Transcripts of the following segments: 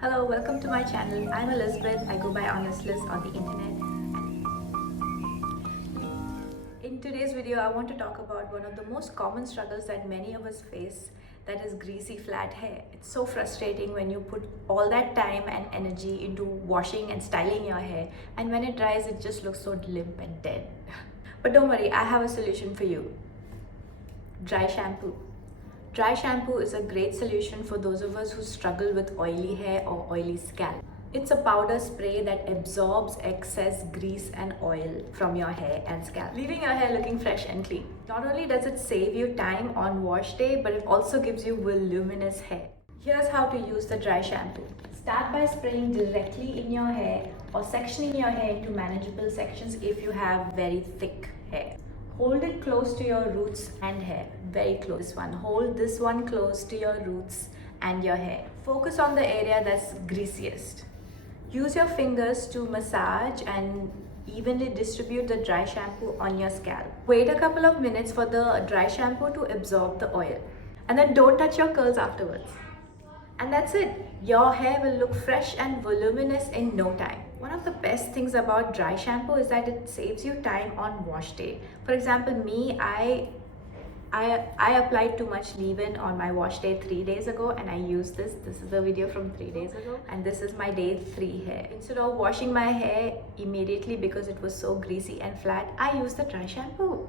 Hello, welcome to my channel. I'm Elizabeth. I go by Honestless on the internet. In today's video, I want to talk about one of the most common struggles that many of us face, that is greasy flat hair. It's so frustrating when you put all that time and energy into washing and styling your hair, and when it dries, it just looks so limp and dead. But don't worry, I have a solution for you. Dry shampoo. Dry shampoo is a great solution for those of us who struggle with oily hair or oily scalp. It's a powder spray that absorbs excess grease and oil from your hair and scalp, leaving your hair looking fresh and clean. Not only does it save you time on wash day, but it also gives you voluminous hair. Here's how to use the dry shampoo. Start by spraying directly in your hair or sectioning your hair into manageable sections if you have very thick hair. Hold it close to your roots and hair, very close. This one. Hold this one close to your roots and your hair. Focus on the area that's greasiest. Use your fingers to massage and evenly distribute the dry shampoo on your scalp. Wait a couple of minutes for the dry shampoo to absorb the oil. And then don't touch your curls afterwards. And that's it. Your hair will look fresh and voluminous in no time. One of the best things about dry shampoo is that it saves you time on wash day. For example, me, I applied too much leave-in on my wash day 3 days ago, and I used this. This is the video from 3 days ago, and this is my day 3 hair. Instead of washing my hair immediately because it was so greasy and flat, I used the dry shampoo.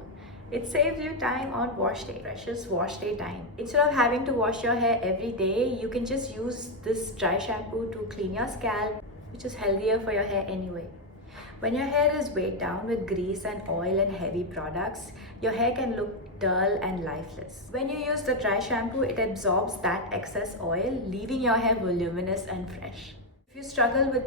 It saves you time on wash day, precious wash day time. Instead of having to wash your hair every day, you can just use this dry shampoo to clean your scalp, which is healthier for your hair anyway. When your hair is weighed down with grease and oil and heavy products, your hair can look dull and lifeless. When you use the dry shampoo, it absorbs that excess oil, leaving your hair voluminous and fresh. If you struggle with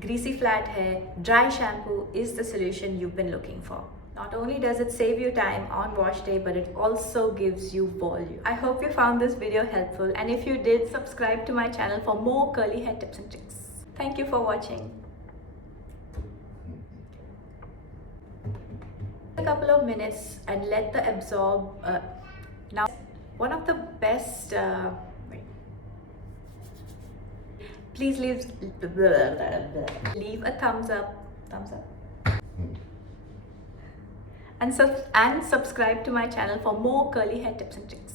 greasy flat hair, dry shampoo is the solution you've been looking for. Not only does it save you time on wash day, but it also gives you volume. I hope you found this video helpful, and if you did, subscribe to my channel for more curly hair tips and tricks. Thank you for watching. A couple of minutes and let the absorb. Now, one of the best. Please leave a thumbs up. And subscribe to my channel for more curly hair tips and tricks.